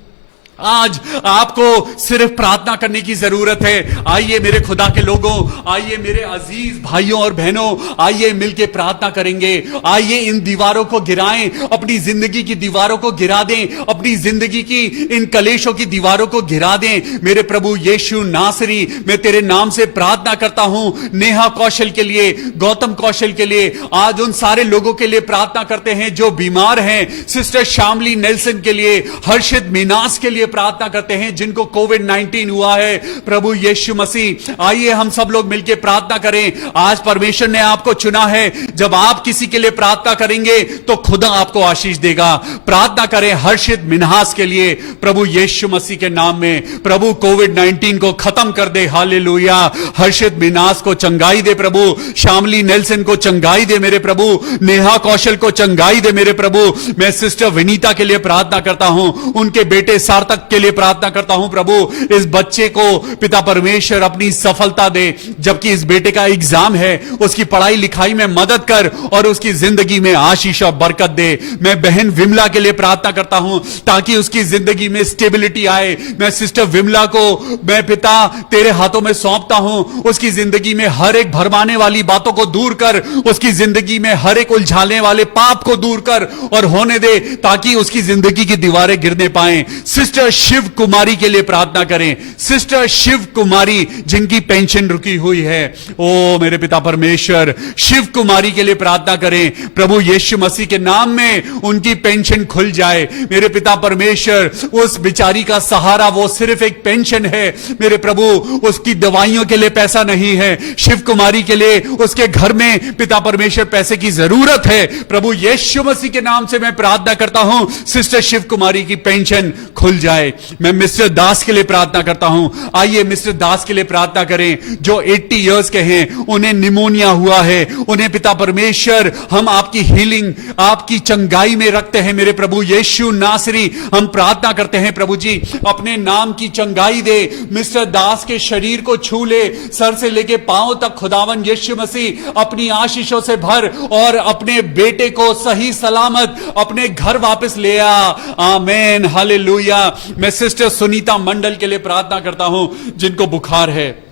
आज आपको सिर्फ प्रार्थना करने की जरूरत है। आइए मेरे खुदा के लोगों, आइए मेरे अजीज भाइयों और बहनों, आइए मिलके प्रार्थना करेंगे। आइए इन दीवारों को गिराएं, अपनी जिंदगी की दीवारों को गिरा दें, अपनी जिंदगी की इन कलेशों की दीवारों को गिरा दें। मेरे प्रभु यीशु नासरी, मैं तेरे नाम से प्रार्थना करता हूं। नेहा कौशल के लिए, गौतम कौशल के लिए, आज उन सारे लोगों के लिए प्रार्थना करते हैं जो बीमार हैं। सिस्टर शामली नेल्सन के लिए, हर्षित मीनास के लिए प्रार्थना करते हैं जिनको कोविड-19 हुआ है। प्रभु यीशु मसीह, आइए हम सब लोग मिलकर प्रार्थना करें। आज परमेश्वर ने आपको चुना है। जब आप किसी के लिए प्रार्थना करेंगे तो खुदा आपको आशीष देगा। प्रार्थना करें हर्षित मिन्हास के लिए, प्रभु यीशु मसीह के नाम में। प्रभु कोविड-19 को खत्म कर दे। हालेलुया। हर्षित मिन्हास को चंगाई दे प्रभु, शामली नेल्सन को चंगाई दे मेरे प्रभु, नेहा कौशल को चंगाई दे मेरे प्रभु। मैं सिस्टर विनीता के लिए प्रार्थना करता हूं, उनके बेटे सार्थक के लिए प्रार्थना करता हूं प्रभु, इस बच्चे को पिता परमेश्वर अपनी सफलता दे। जबकि इस बेटे का एग्जाम है, उसकी पढ़ाई लिखाई में मदद कर और उसकी जिंदगी में आशीष और बरकत दे। मैं बहन विमला के लिए प्रार्थना करता हूं ताकि उसकी जिंदगी में स्टेबिलिटी आए। मैं सिस्टर विमला को मैं पिता तेरे हाथों में सौंपता हूं। उसकी जिंदगी में हर एक भरमाने वाली बातों को दूर कर, उसकी जिंदगी में हर एक उलझाने वाले पाप को दूर कर और होने दे ताकि उसकी जिंदगी की दीवारें गिरने पाए। सिस्टर शिव कुमारी के लिए प्रार्थना करें। सिस्टर शिव कुमारी जिनकी पेंशन रुकी हुई है, ओ मेरे पिता परमेश्वर, शिव कुमारी के लिए प्रार्थना करें। प्रभु यीशु मसीह के नाम में उनकी पेंशन खुल जाए। मेरे पिता परमेश्वर, उस बिचारी का सहारा वो सिर्फ एक पेंशन है मेरे प्रभु, उसकी दवाइयों के लिए पैसा नहीं है। शिव कुमारी के लिए उसके घर में पिता परमेश्वर पैसे की जरूरत है। प्रभु यीशु मसीह के नाम से मैं प्रार्थना करता हूं, सिस्टर शिव कुमारी की पेंशन खुल जाए। मैं मिस्टर दास के लिए प्रार्थना करता हूं। आइए मिस्टर दास के लिए प्रार्थना करें जो 80 इयर्स के हैं, उन्हें निमोनिया हुआ है। उन्हें पिता परमेश्वर हम आपकी हीलिंग, आपकी चंगाई में रखते हैं मेरे प्रभु यीशु नासरी। हम प्रार्थना करते हैं प्रभु जी, अपने नाम की चंगाई दे। मिस्टर दास के शरीर को छू ले, सर से लेके पांव तक खुदावन यीशु मसीह अपनी आशीषों से भर और अपने बेटे को सही सलामत अपने घर वापस ले आ। आमीन। हालेलुया। मैं सिस्टर सुनीता मंडल के लिए प्रार्थना करता हूं जिनको बुखार है।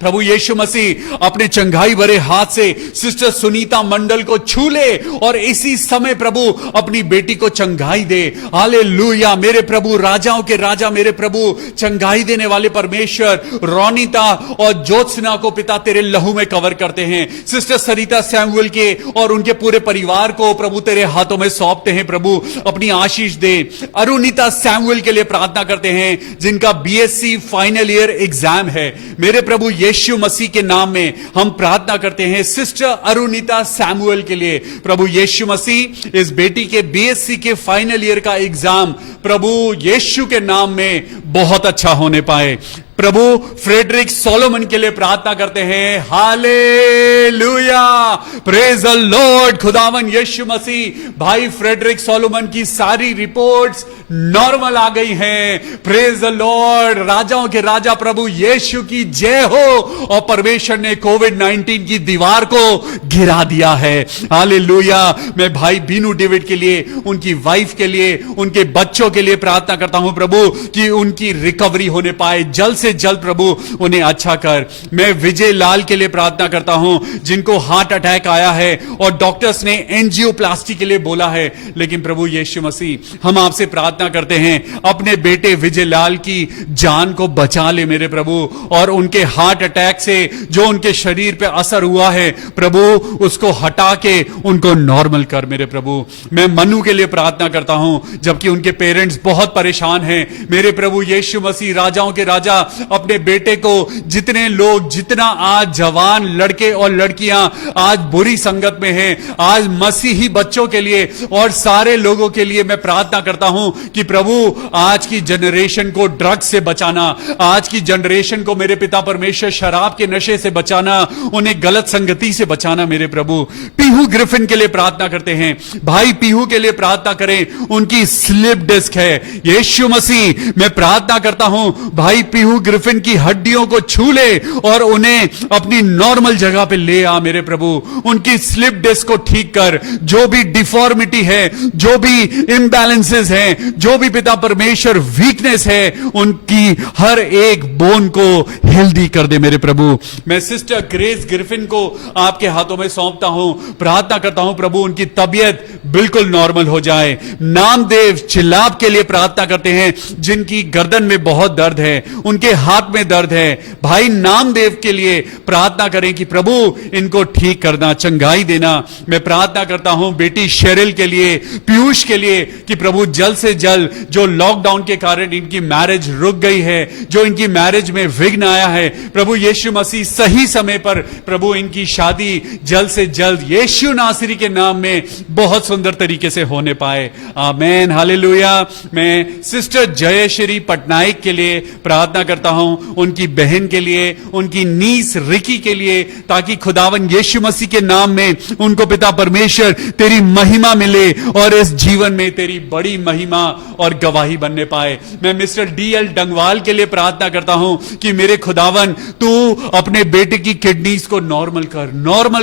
प्रभु यीशु मसीह अपने चंगाई भरे हाथ से सिस्टर सुनीता मंडल को छू ले और इसी समय प्रभु अपनी बेटी को चंगाई दे। हालेलुया। मेरे प्रभु, राजाओं के राजा, मेरे प्रभु, चंगाई देने वाले परमेश्वर, रोनीता और ज्योत्सना को पिता तेरे लहू में कवर करते हैं। सिस्टर सरिता सैमुअल के और उनके पूरे परिवार को प्रभु तेरे हाथों में सौंपते हैं। प्रभु अपनी आशीष दे। अरुणिता सैमुअल के लिए प्रार्थना करते हैं जिनका बीएससी फाइनल ईयर एग्जाम है। मेरे प्रभु यीशु मसीह के नाम में हम प्रार्थना करते हैं सिस्टर अरुणिता सैमुअल के लिए। प्रभु यीशु मसीह इस बेटी के बीएससी के फाइनल ईयर का एग्जाम प्रभु यीशु के नाम में बहुत अच्छा होने पाए। प्रभु फ्रेडरिक सोलोमन के लिए प्रार्थना करते हैं। हालेलुया। Praise the Lord. खुदावन यीशु मसीह, भाई फ्रेडरिक सोलोमन की सारी रिपोर्ट्स नॉर्मल आ गई हैं। Praise the Lord. राजाओं के राजा प्रभु यीशु की जय हो। और परमेश्वर ने कोविड-19 की दीवार को गिरा दिया है। हालेलुया। मैं भाई बीनू डेविड के लिए, उनकी वाइफ के लिए, उनके बच्चों के लिए प्रार्थना करता हूं प्रभु कि उनकी रिकवरी होने पाए जल्द से जल्द। प्रभु उन्हें अच्छा कर। मैं विजय लाल के लिए प्रार्थना करता हूं जिनको हार्ट अटैक आया है और डॉक्टर्स ने एंजियोप्लास्टी के लिए बोला है। लेकिन प्रभु यीशु मसीह, हम आपसे प्रार्थना करते हैं अपने बेटे विजय लाल की जान को बचा ले मेरे प्रभु, और उनके हार्ट अटैक से जो उनके शरीर पे असर हुआ है प्रभु उसको हटा के उनको नॉर्मल कर मेरे प्रभु। मैं मनु के लिए प्रार्थना करता हूं जबकि उनके पेरेंट्स बहुत परेशान हैं। मेरे प्रभु यीशु मसीह राजाओं के राजा अपने बेटे को जितने लोग, जितना आज जवान लड़के और लड़कियां आज बुरी संगत में हैं, आज मसीही बच्चों के लिए और सारे लोगों के लिए मैं प्रार्थना करता हूं कि प्रभु आज की जनरेशन को ड्रग्स से बचाना, आज की जनरेशन को मेरे पिता परमेश्वर शराब के नशे से बचाना, उन्हें गलत संगति से बचाना मेरे प्रभु। पीहू ग्रिफिन के लिए प्रार्थना करते हैं, भाई पीहू के लिए प्रार्थना करें, उनकी स्लिप डिस्क है। यीशु मसीह मैं प्रार्थना करता हूं भाई पीहू ग्रिफिन की हड्डियों को छू ले और उन्हें अपनी नॉर्मल जगह पे ले आ मेरे प्रभु। उनकी स्लिप डिस्क को ठीक कर, जो भी डिफॉर्मिटी है, जो भी इम्बैलेंसेस हैं, जो भी पिता परमेश्वर वीकनेस है, उनकी हर एक बोन को हेल्दी कर दे मेरे प्रभु। मैं सिस्टर ग्रेस ग्रिफिन को आपके हाथों में सौंपता हूं, प्रार्थना करता हूं प्रभु उनकी तबीयत बिल्कुल नॉर्मल हो जाए। नामदेव चिल्लाप के लिए प्रार्थना करते हैं, जिनकी गर्दन में बहुत दर्द है, उनके हाथ में दर्द है, भाई नामदेव के लिए प्रार्थना करें कि प्रभु इनको ठीक करना, चंगाई देना। मैं प्रार्थना करता हूं बेटी शेरिल के लिए, पीयूष के लिए कि प्रभु जल्द से जल्द जो लॉकडाउन के कारण इनकी मैरिज रुक गई है, जो इनकी मैरिज में विघ्न आया है, प्रभु यीशु मसीह सही समय पर प्रभु इनकी शादी जल्द से जल्द यीशु नासरी के नाम में बहुत सुंदर तरीके से होने पाए। आमेन, हालेलुया। मैं सिस्टर जयश्री पटनायक के लिए प्रार्थना करता हूं, उनकी बहन के लिए, उनकी नीस रिकी के लिए, ताकि खुदावन यीशु मसीह के नाम में उनको पिता परमेश्वर तेरी महिमा मिले और इस जीवन में तेरी बड़ी महिमा और गवाही बनने पाए। मैं मिस्टर डीएल डंगवाल के लिए प्रार्थना करता हूं कि मेरे खुदावन तू अपने बेटे की किडनीज को नॉर्मल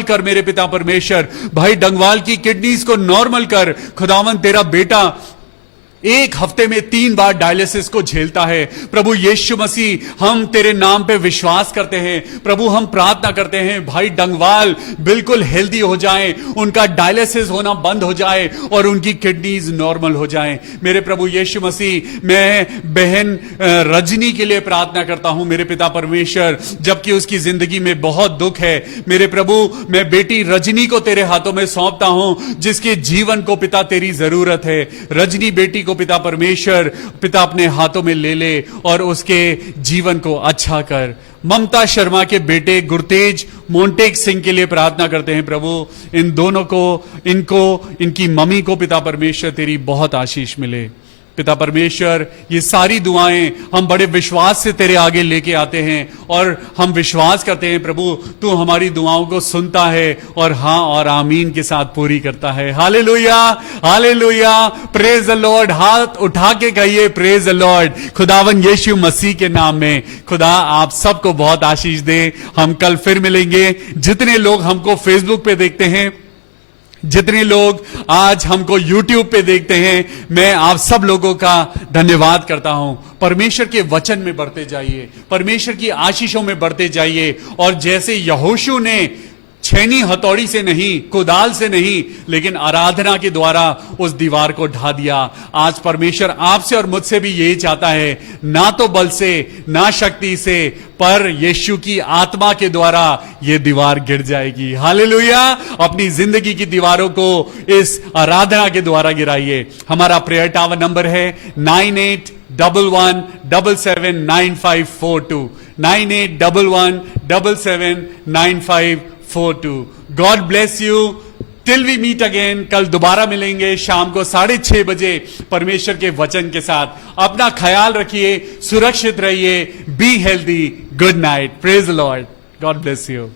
कर मेरे पिता परमेश्वर। भाई डंगवाल की किडनीज को नॉर्मल कर खुदावन। तेरा बेटा एक हफ्ते में 3 बार डायलिसिस को झेलता है। प्रभु यीशु मसीह हम तेरे नाम पे विश्वास करते हैं, प्रभु हम प्रार्थना करते हैं भाई डंगवाल बिल्कुल हेल्दी हो जाएं, उनका डायलिसिस होना बंद हो जाए और उनकी किडनीज नॉर्मल हो जाएं। मेरे प्रभु यीशु मसीह मैं बहन रजनी के लिए प्रार्थना करता हूं मेरे पिता परमेश्वर, जबकि उसकी जिंदगी में बहुत दुख है। मेरे प्रभु मैं बेटी रजनी को तेरे हाथों में सौंपता हूं, जिसके जीवन को पिता तेरी जरूरत है। रजनी बेटी को पिता परमेश्वर पिता अपने हाथों में ले ले और उसके जीवन को अच्छा कर। ममता शर्मा के बेटे गुरतेज मोन्टेक सिंह के लिए प्रार्थना करते हैं प्रभु, इन दोनों को, इनकी मम्मी को पिता परमेश्वर तेरी बहुत आशीष मिले। पिता परमेश्वर ये सारी दुआएं हम बड़े विश्वास से तेरे आगे लेके आते हैं और हम विश्वास करते हैं प्रभु तू हमारी दुआओं को सुनता है और हाँ और आमीन के साथ पूरी करता है। Hallelujah, hallelujah, praise the Lord. हाथ उठा के कहिए प्रेज द लॉर्ड। खुदावन यीशु मसीह के नाम में खुदा आप सबको बहुत आशीष दे। हम कल फिर मिलेंगे। जितने लोग हमको फेसबुक पे देखते हैं, जितने लोग आज हमको YouTube पे देखते हैं, मैं आप सब लोगों का धन्यवाद करता हूं। परमेश्वर के वचन में बढ़ते जाइए, परमेश्वर की आशीषों में बढ़ते जाइए और जैसे यहोशू ने छेनी हथौड़ी से नहीं, कुदाल से नहीं, लेकिन आराधना के द्वारा उस दीवार को ढा दिया। आज परमेश्वर आपसे और मुझसे भी यही चाहता है, ना तो बल से ना शक्ति से, पर यीशु की आत्मा के द्वारा यह दीवार गिर जाएगी। हालेलुया। अपनी जिंदगी की दीवारों को इस आराधना के द्वारा गिराइए। हमारा प्रेयर टावर नंबर है 9811779542 9811779542। God bless you. Till we meet again. कल दोबारा मिलेंगे शाम को 6:30 बजे परमेश्वर के वचन के साथ। अपना ख्याल रखिए, सुरक्षित रहिए, be healthy. Good night. Praise the Lord. God bless you.